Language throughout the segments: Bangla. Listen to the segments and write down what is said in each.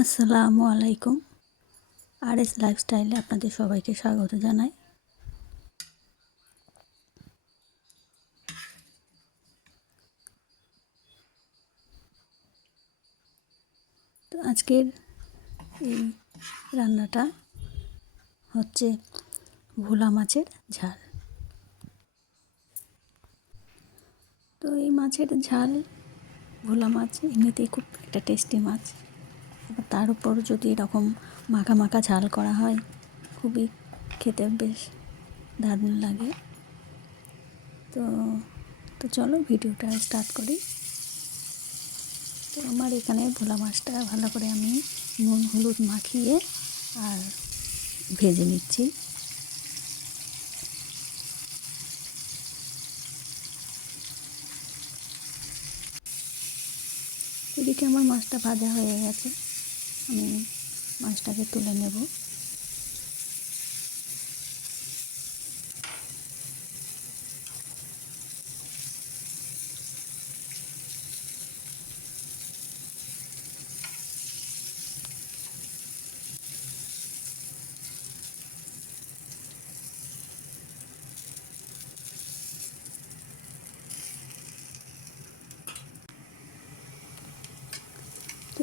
আসসালামু আলাইকুম। আর এস লাইফস্টাইলে আপনাদের সবাইকে স্বাগত জানাই। তো আজকের এই রান্নাটা হচ্ছে ভোলা মাছের ঝাল। তো এই মাছের ঝাল ভোলা মাছ এমনিতেই খুব একটা টেস্টি মাছ। তার উপর যদি এরকম মাখা মাখা ঝাল করা হয়, খুবই খেতে বেশ দারুণ লাগে। তো তো চলো ভিডিওটা স্টার্ট করি। তো আমার এখানে ভোলা মাছটা ভালো করে আমি নুন, হলুদ মাখিয়ে আর ভেজে নিচ্ছি। এদিকে আমার মাছটা ভাজা হয়ে গেছে। আমি মাছটাকে তুলে নেব।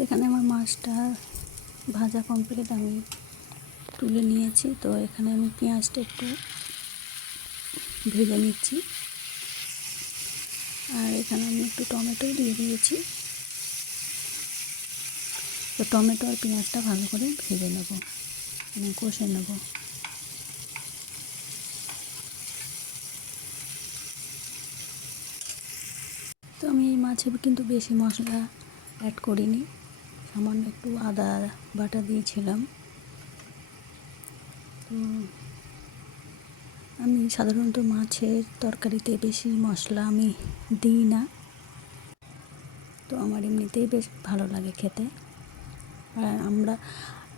এখানে আমার মাছটা ভাজা কমপ্লিট আমি তুলে নিয়েছি। তো এখানে আমি পেঁয়াজটা একটু ভেজে নিচ্ছি। আর এখানে আমি একটু টমেটো দিয়ে দিয়েছি। তো টমেটো আর পেঁয়াজটা ভালো করে ভেজে নেব। মানে কষে নেব। তো আমি এই মাছে কিন্তু বেশি মশলা অ্যাড করিনি। সামান্য একটু আদা বাটা দিয়েছিলাম। তো আমি সাধারণত মাছের তরকারিতে বেশি মশলা আমি দিই না। তো আমার এমনিতেই বেশ ভালো লাগে খেতে। আর আমরা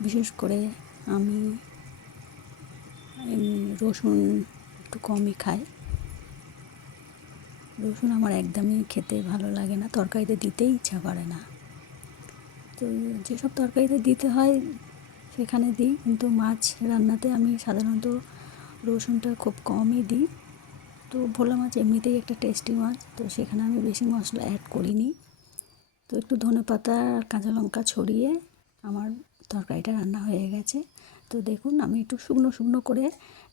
বিশেষ করে আমি রসুন একটু কমই খাই। রসুন আমার একদমই খেতে ভালো লাগে না, তরকারিতে দিতেই ইচ্ছা করে না। তো যেসব তরকারিতে দিতে হয় সেখানে দিই। কিন্তু মাছ রান্নাতে আমি সাধারণত রসুনটা খুব কমই দিই। তো ভোলা মাছ এমনিতেই একটা টেস্টি মাছ, তো সেখানে আমি বেশি মশলা অ্যাড করিনি। তো একটু ধনে পাতা আর কাঁচা লঙ্কা ছড়িয়ে আমার তরকারিটা রান্না হয়ে গেছে। তো দেখুন, আমি একটু শুকনো শুকনো করে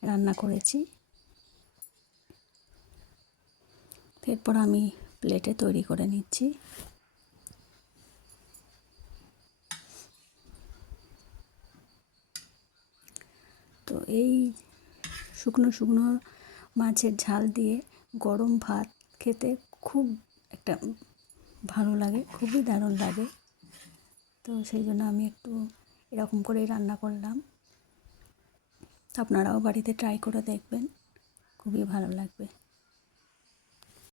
রান্না করেছি। এরপর আমি প্লেটে তৈরি করে নিচ্ছি। তো এই শুকনো শুকনো মাছের ঝাল দিয়ে গরম ভাত খেতে খুব একটা ভালো লাগে, খুবই দারুণ লাগে। তো সেই জন্য আমি একটু এরকম করেই রান্না করলাম। আপনারাও বাড়িতে ট্রাই করে দেখবেন, খুবই ভালো লাগবে।